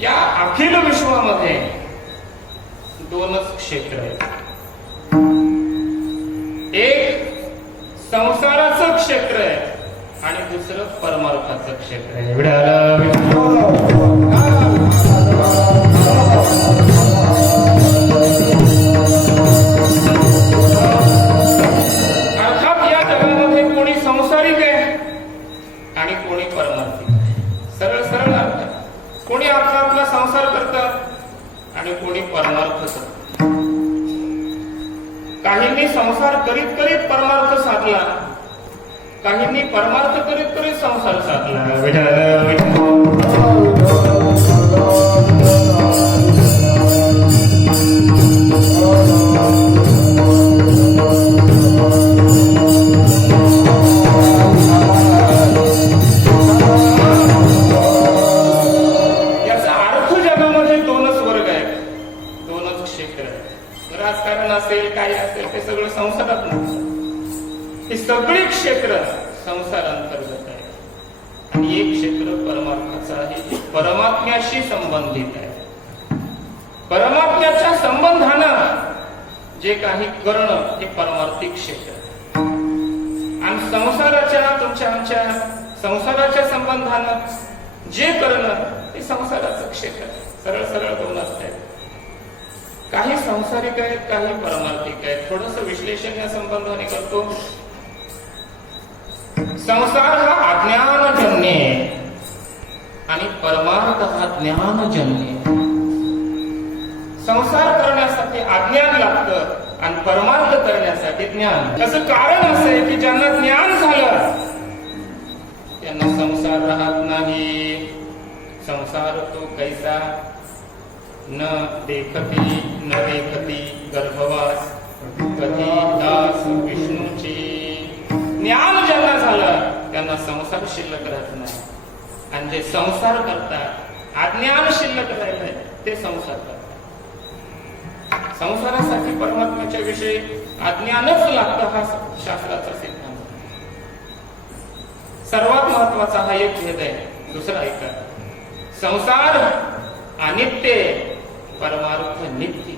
या अखिल विश्वामध्ये दोनच क्षेत्र आहेत. एक संसाराचं क्षेत्र आहे आणि दुसरं परमार्थाचं क्षेत्र आहे. अर्थात या जगामध्ये कोणी संसारिक आहे आणि कोणी परमार्थिक आहे. सरळ सरळ अर्थ. कोणी आपला संसार करतात आणि कोणी परमार्थ करतात. काहींनी संसार करीत करीत परमार्थ साधला, काहींनी परमार्थ करीत करीत संसार साधला. याचा अर्थ जगामध्ये दोनच वर्ग आहेत, दोनच क्षेत्र आहेत. राजकारण असेल, काही असेल, ते सगळं संसारात नसतं. ही सगळी क्षेत्र संसार अंतर्गत आहे आणि एक क्षेत्र परमार्थाचं आहे, परमात्म्याशी संबंधित आहे. परमात्म्याच्या संबंधानं जे काही करणं हे परमार्थिक क्षेत्र आणि संसाराच्या तुमच्या आमच्या संसाराच्या संबंधानं जे करणं ते संसाराचं क्षेत्र. सरळ सरळ दोन आहेत. काही संसारिक आहेत, काही परमार्थिक आहेत. थोडस विश्लेषण या संबंधाने करतो. संसार हा अज्ञानजन्य आहे आणि परमार्थ हा ज्ञानजन्य आहे. संसार करण्यासाठी अज्ञान लागतं आणि परमार्थ करण्यासाठी ज्ञान. त्याचं कारण असं आहे की ज्यांना ज्ञान झालं त्यांना संसार राहत नाही. संसार तो कैसा न देखती न देखती गर्भवास कधी दास विष्णूची. ज्ञान ज्यांना झालं त्यांना संसार शिल्लक राहत नाही आणि जे संसार करतात अज्ञान शिल्लक राहिलंय ते संसार करतात. संसारासाठी परमात्म्याच्या विषयी अज्ञानच लागतं हा शास्त्राचा सिद्धांत. सर्वात महत्वाचा हा एक भेद आहे. दुसरा ऐका, संसार अनित्य, परमार्थ नित्य.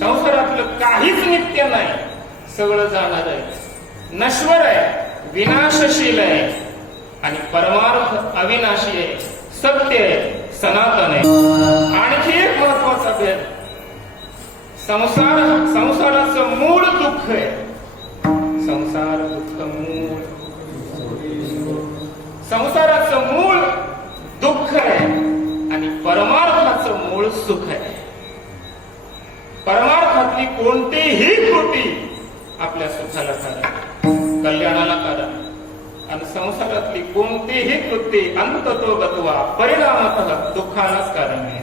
संसारातलं काहीच नित्य नाही, सगळं जाणार आहे, नश्वर आहे, विनाशशील आहे आणि परमार्थ अविनाशी आहे, सत्य आहे, सनातन आहे. आणखी एक महत्वाचा भेद, संसाराचं मूळ दुःख आहे. संसार दुःख मूळ. संसाराचं मूळ दुःख आहे आणि परमार्थाचं मूळ सुख आहे. परमार्थातली कोणतीही कृती आपल्या सुखाला कारण, कल्याणाला कारण आणि संसारातली कोणतीही कृती अंततो गत्वा परिणामतः दुःखालाच कारण आहे.